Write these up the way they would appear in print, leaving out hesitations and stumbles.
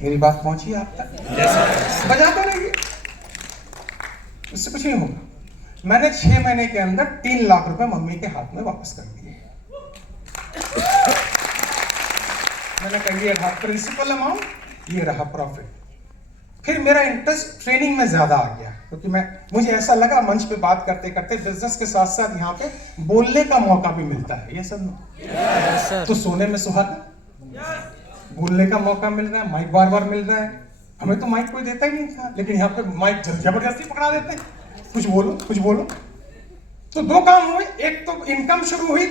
मेरी बात पहुंची आप तक? बजाते रहिए, इससे कुछ नहीं होगा। मैंने 6 महीने के अंदर 3 लाख रुपए मम्मी के हाथ में वापस कर दिए। मैंने कहा ये रहा प्रिंसिपल अमाउंट, ये रहा प्रॉफिट। फिर मेरा इंटरेस्ट ट्रेनिंग में ज्यादा आ गया, क्योंकि मुझे ऐसा लगा मंच पे बात करते करते बिजनेस के साथ साथ यहाँ पे बोलने का मौका भी मिलता है। ये सब तो सोने में सुहागा, बोलने का मौका मिल रहा है, माइक बार बार मिल रहा है। हमें तो माइक कोई देता ही नहीं था, लेकिन यहाँ पे माइक जबरदस्ती पकड़ा देते हैं, कुछ बोलो कुछ बोलो। तो 2 काम हुए, एक तो इनकम शुरू हुई,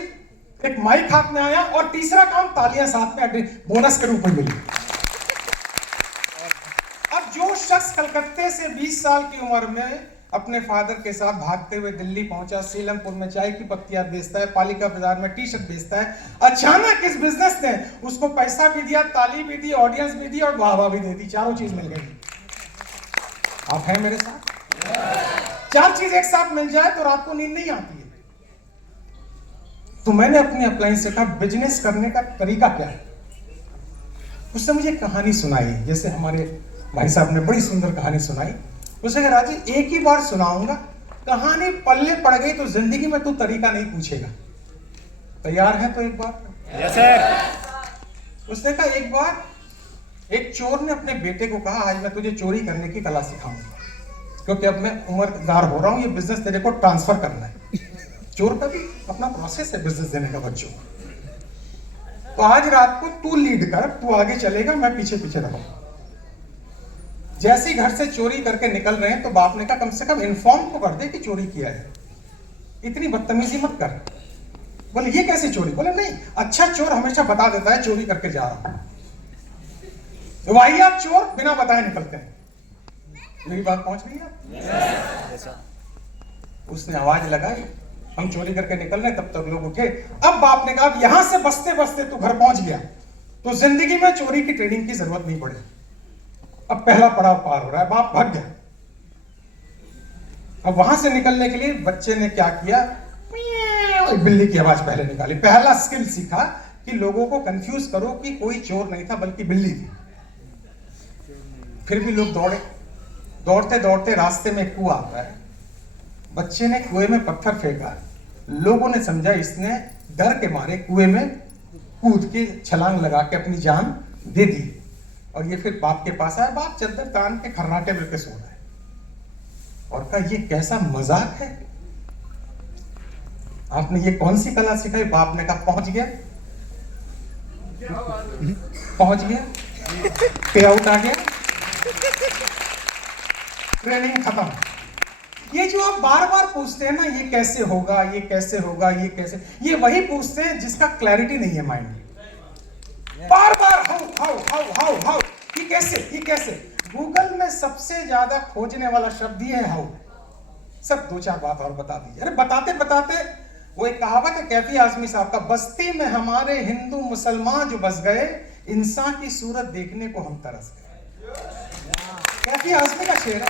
एक माइक हाथ में आया, और तीसरा काम तालियां साथ में बोनस के रूप में मिली। अब जो शख्स कलकत्ते से 20 साल की उम्र में अपने फादर के साथ भागते हुए दिल्ली पहुंचा, सीलमपुर में चाय की पत्तियां बेचता है, पालिका बाजार में टी-शर्ट बेचता है, अचानक इस बिजनेस ने उसको पैसा भी दिया, ताली भी दी, ऑडियंस भी दी और वाह भी दे दी। चारों चीज मिल गई। आप हैं मेरे साथ? 4 चीज एक साथ मिल जाए तो रात को नींद नहीं आती है। तो मैंने अपनी अप्लायंस से कहा बिजनेस करने का तरीका क्या है। उसने मुझे कहानी सुनाई, जैसे हमारे भाई साहब ने बड़ी सुंदर कहानी सुनाई। उसने कहा राजी एक ही बार सुनाऊंगा, कहानी पल्ले पड़ गई तो जिंदगी में तू तरीका नहीं पूछेगा। तैयार है तो एक बार? Yes sir. उसने कहा एक बार एक चोर ने अपने बेटे को कहा आज मैं तुझे चोरी करने की कला सिखाऊंगा, क्योंकि अब मैं उम्रदार हो रहा हूं, ये बिजनेस तेरे को ट्रांसफर करना है। चोर का भी अपना प्रोसेस है बिजनेस देने का बच्चों को। तो आज रात को तू लीड कर, तू आगे चलेगा, मैं पीछे पीछे रहूंगा। जैसे ही घर से चोरी करके निकल रहे हैं तो बाप ने कहा कम से कम इन्फॉर्म तो कर दे कि चोरी किया है, इतनी बदतमीजी मत कर। बोले ये कैसे चोरी? बोले नहीं, अच्छा चोर हमेशा बता देता है चोरी करके जा रहा हूं। वाहियात चोर बिना बताए निकलते हैं। मेरी बात पहुंच रही है? उसने आवाज लगाई, हम चोरी करके निकल रहे, तब तक लोग उठे। अब बाप ने कहा यहां से बसते बसते तू घर पहुंच गया तो जिंदगी में चोरी की ट्रेनिंग की जरूरत नहीं पड़े। अब पहला पड़ाव पार हो रहा है। बाप भाग गया। अब वहां से निकलने के लिए बच्चे ने क्या किया, बिल्ली की आवाज पहले निकाली। पहला स्किल सीखा कि लोगों को कंफ्यूज करो कि कोई चोर नहीं था बल्कि बिल्ली थी। फिर भी लोग दौड़े, दौड़ते दौड़ते रास्ते में कुआं आता है। बच्चे ने कुएं में पत्थर फेंका, लोगों ने समझा इसने डर के मारे कुएं में कूद के छलांग लगा के अपनी जान दे दी। और ये फिर बाप के पास आया। बाप चद्दर तान के खर्राटे मिल के सो रहा है और कहा ये कैसा मजाक है, आपने ये कौन सी कला सिखाई? बाप ने कहा पहुंच गया, पहुंच गया, पे आउट आ गया, ट्रेनिंग खत्म। ये जो आप बार बार पूछते हैं ना ये कैसे होगा, ये कैसे होगा, ये कैसे, ये वही पूछते हैं जिसका क्लैरिटी नहीं है माइंड में। बार बार हाउ, ये कैसे, ये कैसे। गूगल में सबसे ज्यादा खोजने वाला शब्द ही है हाउ। सब 2-4 बात और बता दीजिए। अरे बताते बताते वो एक कहावत है कैफी आजमी साहब का, बस्ती में हमारे हिंदू मुसलमान जो बस गए, इंसान की सूरत देखने को हम तरस गए। कैफी आजमी का शेर है।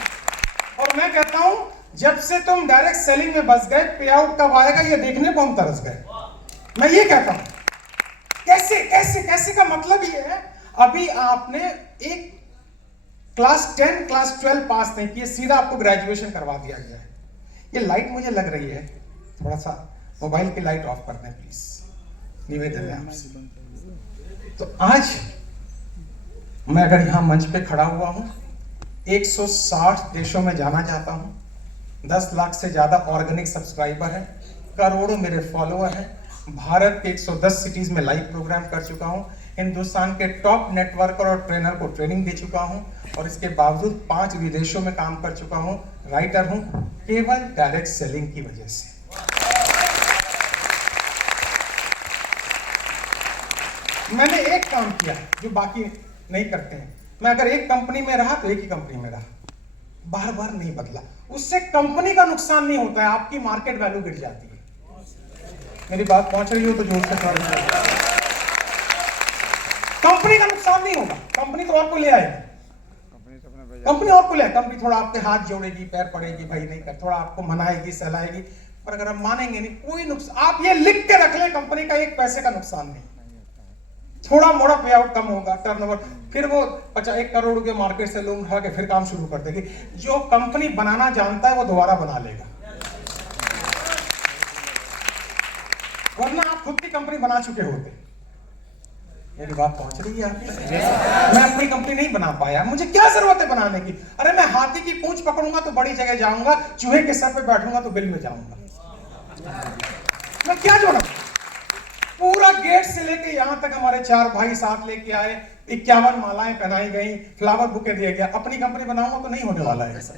और मैं कहता हूं जब से तुम डायरेक्ट सेलिंग में बस गए, पे आउट कब आएगा ये देखने को हम तरस गए। मैं ये कहता हूं कैसे कैसे कैसे का मतलब ये है, अभी आपने एक क्लास 10 क्लास 12 पास नहीं किए, सीधा आपको ग्रेजुएशन करवा दिया गया है। ये लाइट मुझे लग रही है, थोड़ा सा मोबाइल की लाइट ऑफ कर दें प्लीज, निवेदन है आपसे। तो आज मैं अगर यहां मंच पे खड़ा हुआ हूं, 160 देशों में जाना चाहता हूं, 10 लाख से ज्यादा ऑर्गेनिक सब्सक्राइबर है, करोड़ों मेरे फॉलोअर हैं, भारत के 110 सिटीज में लाइव प्रोग्राम कर चुका हूं, हिंदुस्तान के टॉप नेटवर्कर और ट्रेनर को ट्रेनिंग दे चुका हूं, और इसके बावजूद 5 विदेशों में काम कर चुका हूं, राइटर हूं, केवल डायरेक्ट सेलिंग की वजह से। मैंने एक काम किया जो बाकी नहीं करते हैं। मैं अगर एक कंपनी में रहा तो एक ही कंपनी में रहा, बार बार नहीं बदला। उससे कंपनी का नुकसान नहीं होता है, आपकी मार्केट वैल्यू गिर जाती है। मेरी बात पहुंच रही हो तो जोर से कंपनी का नुकसान नहीं होगा, कंपनी तो और को ले आएगी, कंपनी और को ले, कंपनी थोड़ा आपके हाथ जोड़ेगी, पैर पड़ेगी, भाई नहीं कर, थोड़ा आपको मनाएगी, सहलाएगी, पर अगर आप मानेंगे नहीं, कोई नुकसान, आप ये लिख के रख लें, कंपनी का 1 पैसे का नुकसान नहीं। थोड़ा मोड़ा पे आउट कम होगा, टर्नओवर, फिर वो 1 करोड़ के मार्केट से लोन उठा के फिर काम शुरू कर देगी। जो कंपनी बनाना जानता है वो दोबारा बना लेगा, वरना आप खुद की कंपनी बना चुके होते। मेरी बात पहुंच रही है आपकी? मैं अपनी कंपनी नहीं बना पाया, मुझे क्या जरूरत है बनाने की? अरे मैं हाथी की पूंछ पकड़ूंगा तो बड़ी जगह जाऊंगा, चूहे के सर पे बैठूंगा तो बिल में जाऊंगा। मैं क्या जोड़ा? पूरा गेट से लेके यहां तक हमारे 4 भाई साथ लेके आए, 51 मालाएं पहनाई गई, फ्लावर बुके दिया गया। अपनी कंपनी बनाऊंगा तो नहीं होने वाला है ऐसा।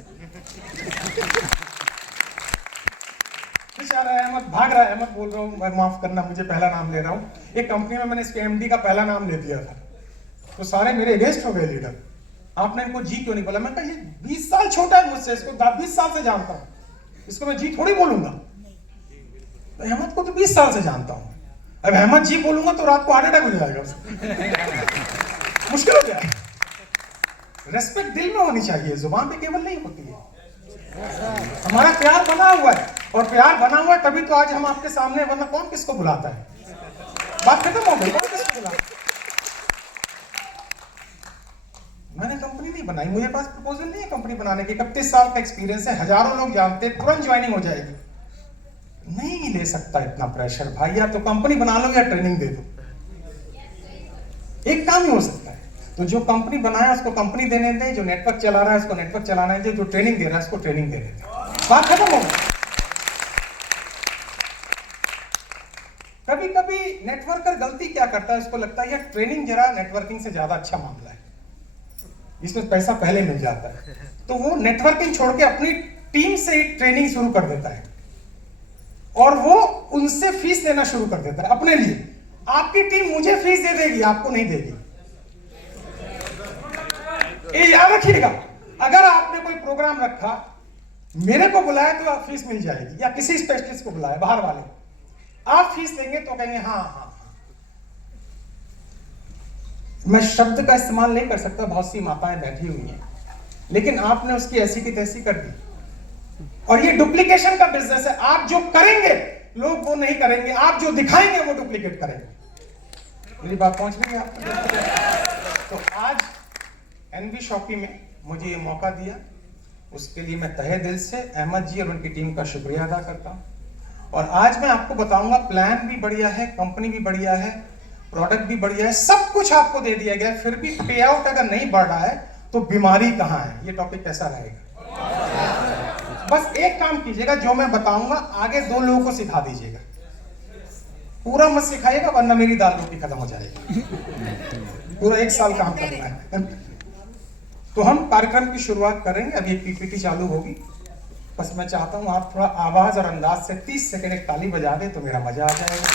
बेचारा अहमद भाग रहा है। अहमद बोल रहा हूँ, मैं माफ करना, मुझे पहला नाम ले रहा हूँ। एक कंपनी में मैंने इसके एमडी का पहला नाम ले दिया था, तो सारे मेरे अगेंस्ट हो गए लीडर। आपने इनको जी क्यों नहीं बोला? मैं कहा ये 20 साल छोटा है मुझसे, इसको 20 साल से जानता हूँ, इसको मैं जी थोड़ी बोलूंगा। तो अहमद को तो 20 साल से जानता हूँ, अब अहमद जी बोलूंगा तो रात को हार्ट अटैक हो जाएगा उसको। मुश्किल हो गया। रेस्पेक्ट दिल में होनी चाहिए, जुबान पे केवल नहीं होती है। हमारा प्यार बना हुआ है, और प्यार बना हुआ है तभी तो आज हम आपके सामने, वरना कौन किसको बुलाता है? बात खत्म हो गई, कौन किसको बुलाता? मैंने कंपनी नहीं बनाई, मुझे पास प्रपोजल नहीं है कंपनी बनाने की। 31 साल का एक्सपीरियंस है, हजारों लोग जानते हैं, तुरंत ज्वाइनिंग हो जाएगी। नहीं ले सकता इतना प्रेशर भाई, या तो कंपनी बना लो या ट्रेनिंग दे दो, एक काम ही हो सकता है। तो जो कंपनी बनाया उसको कंपनी देने दें, जो नेटवर्क चला रहा है उसको नेटवर्क चलाना है, जो ट्रेनिंग दे रहा है उसको ट्रेनिंग देने दें, बात खत्म हो गई। कभी कभी नेटवर्कर गलती क्या करता है, उसको लगता है यार ट्रेनिंग जरा नेटवर्किंग से ज्यादा अच्छा मामला है, इसमें पैसा पहले मिल जाता है, तो वो नेटवर्किंग छोड़ के अपनी टीम से ही ट्रेनिंग शुरू कर देता है, और वो उनसे फीस लेना शुरू कर देता है अपने लिए। आपकी टीम मुझे फीस दे देगी, आपको नहीं देगी, ये याद रखिएगा। अगर आपने कोई प्रोग्राम रखा, मेरे को बुलाया तो आप फीस मिल जाएगी, या किसी स्पेशलिस्ट को बुलाया बाहर वाले, आप फीस लेंगे तो कहेंगे हाँ हाँ हाँ। मैं शब्द का इस्तेमाल नहीं कर सकता, बहुत सी माताएं बैठी हुई हैं, लेकिन आपने उसकी ऐसी की तैसी कर दी। और ये डुप्लीकेशन का बिजनेस है, आप जो करेंगे लोग वो नहीं करेंगे, आप जो दिखाएंगे वो डुप्लीकेट करेंगे। मेरी बात पहुंच रही है आपको? तो आज एनवी शॉपी में मुझे ये मौका दिया, उसके लिए मैं तहे दिल से अहमद जी और उनकी टीम का शुक्रिया अदा करता हूँ। और आज मैं आपको बताऊंगा, प्लान भी बढ़िया है, कंपनी भी बढ़िया है, प्रोडक्ट भी बढ़िया है, सब कुछ आपको दे दिया गया है, फिर भी पे आउट अगर नहीं बढ़ रहा है तो बीमारी कहाँ है? ये टॉपिक कैसा रहेगा? बस एक काम कीजिएगा, जो मैं बताऊंगा आगे 2 लोगों को सिखा दीजिएगा, पूरा मत सिखाइएगा वरना मेरी दाल रोटी खत्म हो जाएगी। पूरा 1 साल काम करना है। तो हम कार्यक्रम की शुरुआत करेंगे, अभी पीपीटी चालू होगी। बस मैं चाहता हूं आप थोड़ा आवाज और अंदाज से 30 सेकंड एक ताली बजा दें तो मेरा मजा आ जाएगा।